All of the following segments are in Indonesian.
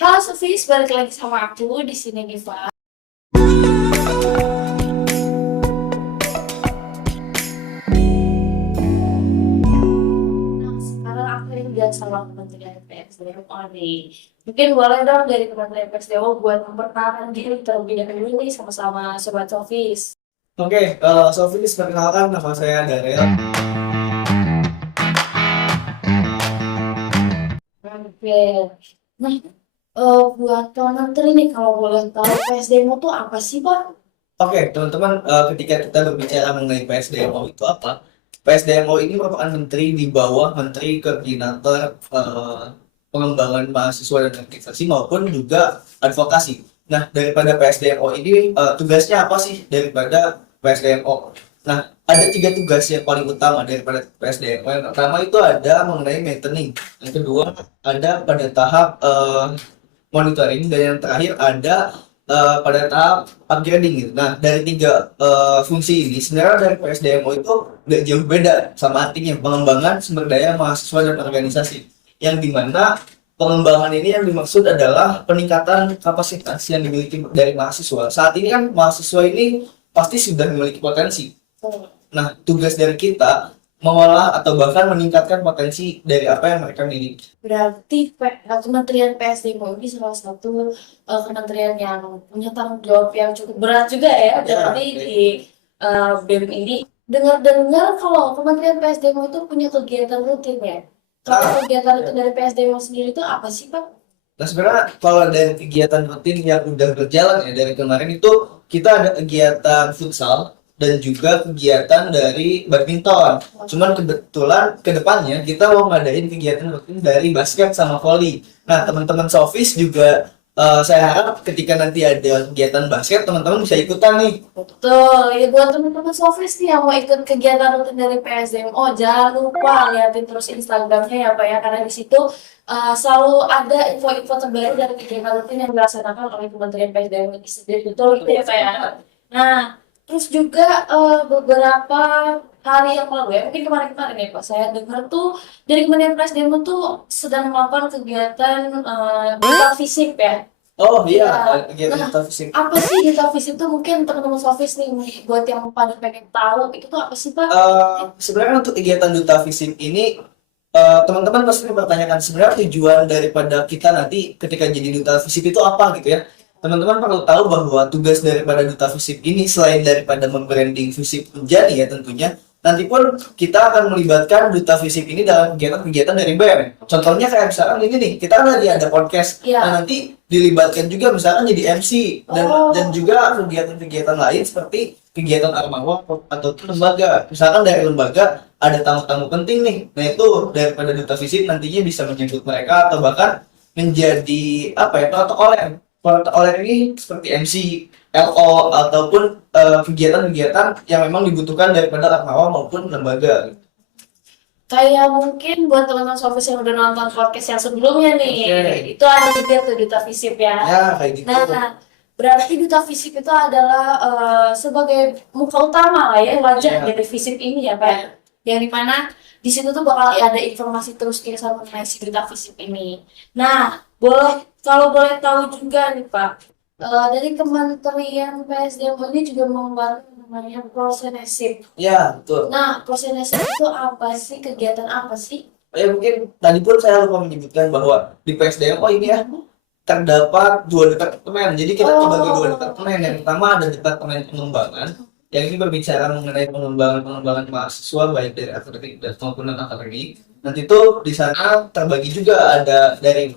Halo Sofis, balik lagi sama aku di sini Diva. Nah, sekarang aku ini sama Kementerian PSDM nih. Mungkin boleh dong dari Kementerian PSDM buat memperkenalkan diri terlebih dahulu nih sama-sama Sobat Sofis. Oke, Sofis, perkenalkan nama saya Darel. Oke. Nah, buat Pak Menteri nih, kalau boleh tahu PSDM itu apa sih, Pak? Oke, teman-teman, ketika kita berbicara mengenai PSDMO itu apa? PSDMO ini merupakan menteri di bawah Menteri Koordinator Pengembangan Mahasiswa dan Organisasi maupun juga advokasi. Nah, daripada PSDMO ini tugasnya apa sih daripada PSDMO? Nah, ada tiga tugas yang paling utama daripada PSDMO. Yang pertama itu ada mengenai maintenance. Yang kedua ada pada tahap monitoring, dan yang terakhir ada pada tahap upgrading gitu. Nah, dari tiga fungsi ini sebenarnya dari PSDMO itu nggak jauh beda, sama artinya pengembangan sumber daya mahasiswa dan organisasi, yang dimana pengembangan ini yang dimaksud adalah peningkatan kapasitas yang dimiliki dari mahasiswa. Saat ini kan mahasiswa ini pasti sudah memiliki potensi. Nah, tugas dari kita mengolah atau bahkan meningkatkan potensi dari apa yang mereka miliki. Berarti Kementerian PSDM ini salah satu kementerian yang punya tanggung jawab yang cukup berat juga ya. Ya, Berarti di BEM ini dengar-dengar kalau Kementerian PSDM itu punya kegiatan rutin ya. Kalau kegiatan rutin dari PSDM sendiri itu apa sih, Pak? nah, sebenarnya kalau dari kegiatan rutin yang udah berjalan ya dari kemarin itu kita ada kegiatan futsal dan juga kegiatan dari badminton. Cuman kebetulan kedepannya kita mau ngadain kegiatan rutin dari basket sama volley. Nah, teman-teman Sofis juga saya harap ketika nanti ada kegiatan basket teman-teman bisa ikutan nih. Betul, ya buat teman-teman Sofis nih yang mau ikut kegiatan rutin dari PSDM, jangan lupa liatin terus Instagramnya ya Pak ya, karena di situ selalu ada info-info terbaru dari kegiatan rutin yang dilaksanakan oleh Kementerian PSDM itu sendiri, betul gitu ya Pak ya. Nah, terus juga beberapa hari yang lalu ya, mungkin kemarin-kemarin ya Pak, saya dengar tuh dari Kementerian PSDM tuh sedang melakukan kegiatan buka fisik ya. Oh iya, Iya. ada kegiatan Nah, fisik. apa sih Duta Visit itu mungkin teman-teman Sofis nih buat yang pada pengen tahu itu tuh apa sih Pak? Sebenarnya untuk kegiatan duta fisik ini teman-teman pasti mempertanyakan sebenarnya tujuan daripada kita nanti ketika jadi duta fisik itu apa gitu ya. Teman-teman perlu tahu bahwa tugas daripada duta fisik ini selain daripada membranding fisik menjadi ya tentunya, nanti pun kita akan melibatkan duta fisik ini dalam kegiatan-kegiatan dari BEM. Contohnya kayak misalkan ini nih, kita kan lagi ada podcast. Iya. Nah, nanti dilibatkan juga misalkan jadi MC dan Oh, juga kegiatan-kegiatan lain seperti kegiatan Armawa atau lembaga. Misalkan dari lembaga ada tamu-tamu penting nih. Nah, itu daripada duta fisik nantinya bisa menyebut mereka atau bahkan menjadi apa ya, protokoler. Protokoler ini seperti MC, LO ataupun kegiatan-kegiatan yang memang dibutuhkan daripada Armawa maupun lembaga. kayak mungkin buat teman-teman Sofis yang udah nonton podcast yang sebelumnya nih, Oke. itu ada juga tuh Duta Visip ya. Ya, kayak gitu. Nah, berarti Duta Visip itu adalah sebagai muka utama lah ya, wajah Ya. dari Visip ini ya Pak. Yang dimana di situ tuh bakal ada informasi terus kisah mengenai si Duta Visip ini. Nah, kalau boleh tahu juga nih Pak, dari Kementerian PSDM ini juga membantu namanya Prosenesim. Ya, betul. Nah, Prosenesim itu apa sih? Kegiatan apa sih? Ya, mungkin tadi pun saya lupa menyebutkan bahwa di PSDM ini ya terdapat dua departemen. Jadi kita terbagi dua Oh, departemen. Yang pertama ada departemen pengembangan, yang ini berbicara mengenai pengembangan mahasiswa baik dari akademik dan maupun non akademik. Nanti itu di sana terbagi juga ada dari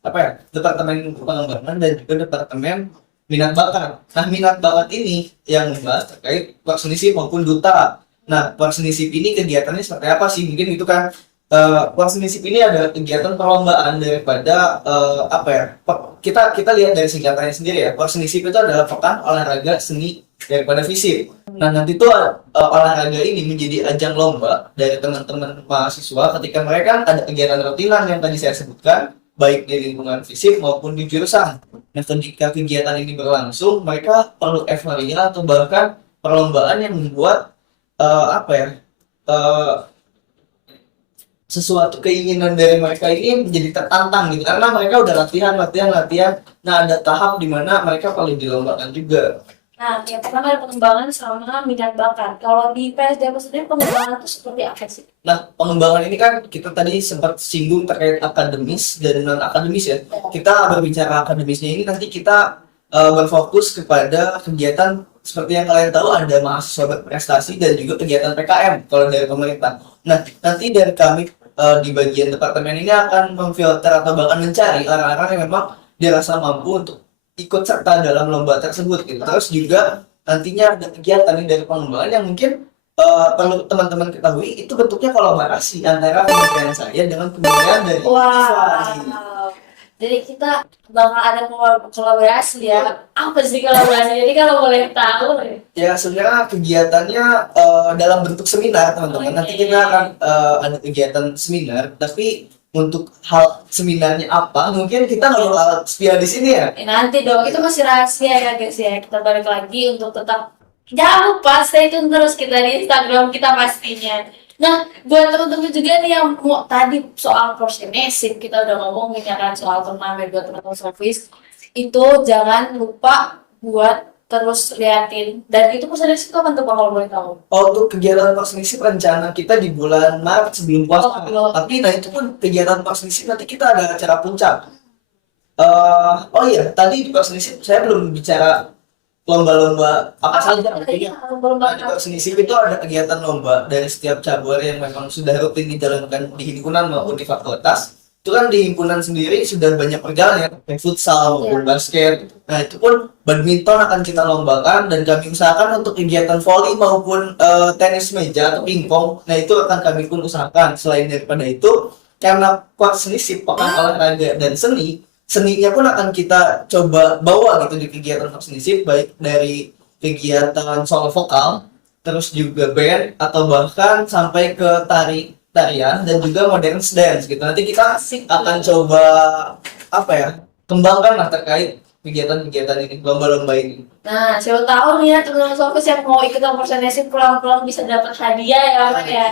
apa ya, departemen pengembangan dan juga departemen minat bakat. Nah, minat bakat ini yang membahas terkait vaksinasi maupun duta. Nah, vaksinasi ini kegiatannya seperti apa sih? Mungkin itu kan vaksinasi ini adalah kegiatan perlombaan daripada apa ya? Kita kita lihat dari singkatannya sendiri ya. Vaksinasi itu adalah pekan olahraga seni daripada fisik. Nah, nanti tuh olahraga ini menjadi ajang lomba dari teman-teman mahasiswa ketika mereka ada kegiatan rutinan yang tadi saya sebutkan, baik di lingkungan fisik maupun di jurusan. Nah, ketika kegiatan ini berlangsung, mereka perlu euforia atau bahkan perlombaan yang membuat apa ya? eh, sesuatu keinginan dari mereka ini menjadi tertantang gitu karena mereka udah latihan. Nah, ada tahap di mana mereka paling dilombakan juga. Nah, yang pertama ada pengembangan sama minat bakat. Kalau di PSDM sendiri pengembangan itu seperti apa sih? Nah, pengembangan ini kan kita tadi sempat singgung terkait akademis dan non akademis ya. Kita berbicara akademisnya ini nanti kita berfokus kepada kegiatan seperti yang kalian tahu ada mahasiswa berprestasi dan juga kegiatan PKM kalau dari pemerintah. Nah, nanti dari kami di bagian departemen ini akan memfilter atau bahkan mencari orang-orang yang memang dirasa mampu untuk ikut serta dalam lomba tersebut gitu. Terus juga nantinya ada kegiatan nih dari pengembangan yang mungkin perlu teman-teman ketahui itu bentuknya kolaborasi antara kementerian saya dengan kementerian dari siswa. Wow. Jadi kita bakal ada kolaborasi ya. Apa sih kolaborasi? Jadi kalau boleh tahu, Ya sebenarnya kegiatannya dalam bentuk seminar teman-teman. Nanti kita akan ada kegiatan seminar, tapi untuk hal seminarnya apa mungkin kita nggak bakal spill di sini ya. nanti dong itu masih rahasia ya guys ya. Kita balik lagi untuk tetap jangan lupa stay tune terus kita di Instagram kita pastinya. Nah, buat teman-teman juga nih yang mau tadi soal Prosenesim kita udah ngomongin ya kan soal turnamen buat teman-teman Sofis itu jangan lupa buat terus liatin dan itu Prosenesim kapan tuh Pak, kalau boleh tahu? Oh, untuk kegiatan vaksinasi rencana kita di bulan Maret sebelum puasa. Oh, belum. Tapi nah itu pun kegiatan vaksinasi nanti kita ada acara puncak. Oh iya, tadi di vaksinasi saya belum bicara lomba-lomba apa saja. Iya, Nah, di vaksinasi itu ada kegiatan lomba dari setiap cabur yang memang sudah rutin dijalankan di himpunan maupun di fakultas. Itu kan di himpunan sendiri sudah banyak perjalanan ya, kayak futsal maupun basket. Nah, itu pun badminton akan kita lombakan dan kami usahakan untuk kegiatan volley maupun tenis meja atau pingpong. Nah, itu akan kami pun usahakan. Selain daripada itu, karena vaksinasi pekan olahraga dan seninya pun akan kita coba bawa gitu di kegiatan vaksinasi baik dari kegiatan solo vokal, terus juga band atau bahkan sampai ke tarian dan juga modern dance gitu. Nanti kita Asik. akan coba apa ya kembangkan lah terkait kegiatan-kegiatan ini, lomba-lomba ini. Nah, siapa tahu nih ya teman-teman Sofis yang mau ikutan Prosenesim pulang-pulang bisa dapat hadiah ya Pak ya.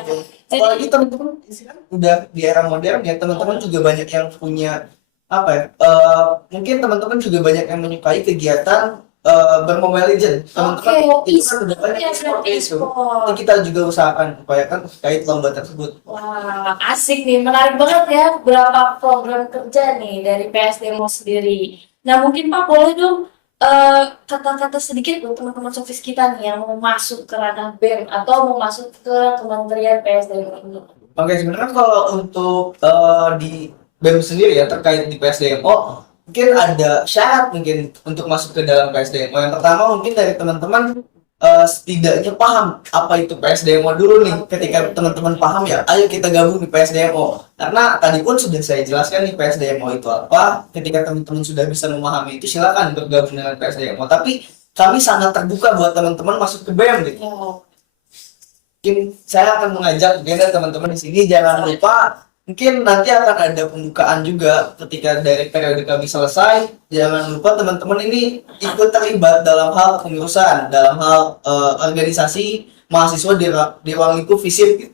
Apalagi teman-teman di sini kan udah di era modern ya, teman-teman juga banyak yang punya apa ya? Mungkin teman-teman juga banyak yang menyukai kegiatan bermobile legend. Teman-teman Oke, itu kan udah banyak ya seperti itu. e-sport. Nanti kita juga usahakan upayakan terkait lomba tersebut. Wah, asik nih, menarik banget ya beberapa program kerja nih dari PSDMO sendiri. Nah, mungkin Pak boleh dong kata-kata sedikit buat teman-teman Sofis kita nih yang mau masuk ke ranah BEM atau mau masuk ke Kementerian PSDMO ini. Oke, sebenarnya kalau untuk di BEM sendiri ya terkait di PSDMO, mungkin ada syarat mungkin untuk masuk ke dalam PSDMO. Yang pertama mungkin dari teman-teman setidaknya paham apa itu PSDMO dulu nih. Ketika teman-teman paham ya, ayo kita gabung di PSDMO. Karena tadi pun sudah saya jelaskan nih PSDMO itu apa. Ketika teman-teman sudah bisa memahami itu, silakan bergabung dengan PSDMO. Tapi kami sangat terbuka buat teman-teman masuk ke BEM gitu. Oh, Mungkin saya akan mengajak mungkin teman-teman di sini jangan lupa mungkin nanti akan ada pembukaan juga ketika dari periode kami selesai. Jangan lupa teman-teman ini ikut terlibat dalam hal pengurusan, dalam hal organisasi mahasiswa di ruang lingkup FISIP gitu.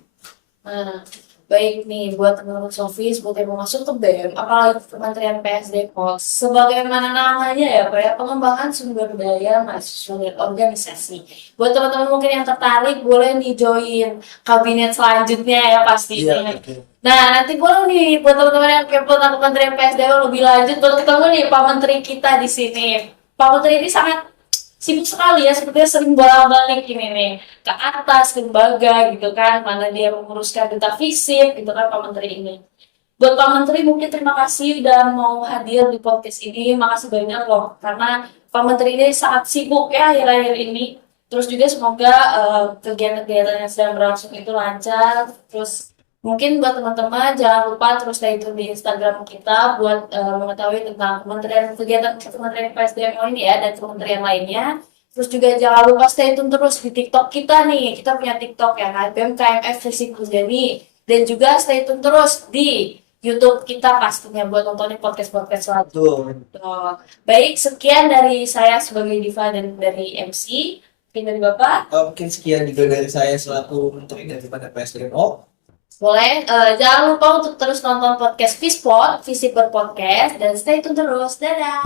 nah, baik nih buat teman-teman Sofis, buat yang mau masuk ke BEM, apalagi ke Kementerian PSDMO, sebagaimana namanya ya Pak ya, pengembangan sumber daya mahasiswa dan organisasi. Buat teman-teman mungkin yang tertarik, boleh nih join kabinet selanjutnya ya pastinya. Betul. Nah, nanti boleh nih buat teman-teman yang kepo tentang Kementerian PSDM lebih lanjut, baru ketemu nih Pak Menteri kita di sini. Pak Menteri ini sangat sibuk sekali ya, sepertinya sering bolak-balik ini nih ke atas lembaga gitu kan, mana dia menguruskan duta visip gitu kan Pak Menteri ini. Buat Pak Menteri mungkin terima kasih udah mau hadir di podcast ini, makasih banyak loh karena Pak Menteri ini sangat sibuk ya akhir-akhir ini. Terus juga semoga kegiatan-kegiatan yang sedang berlangsung itu lancar. Terus mungkin buat teman-teman jangan lupa terus stay tune di Instagram kita buat mengetahui tentang kegiatan Kementerian PSDM ini ya dan kementerian lainnya. Terus juga jangan lupa stay tune terus di TikTok kita nih. Kita punya TikTok ya kan, BMKMF Fisik Jadi. Dan juga stay tune terus di YouTube kita pastinya buat nontonin podcast-podcast selanjutnya. Betul. Baik, sekian dari saya sebagai Diva dan dari MC. Mungkin dari Bapak. Mungkin sekian juga dari saya selaku menteri daripada PSDMO. Boleh, jangan lupa untuk terus nonton podcast Vispod, Visi per Podcast, dan stay tune terus. Dadah!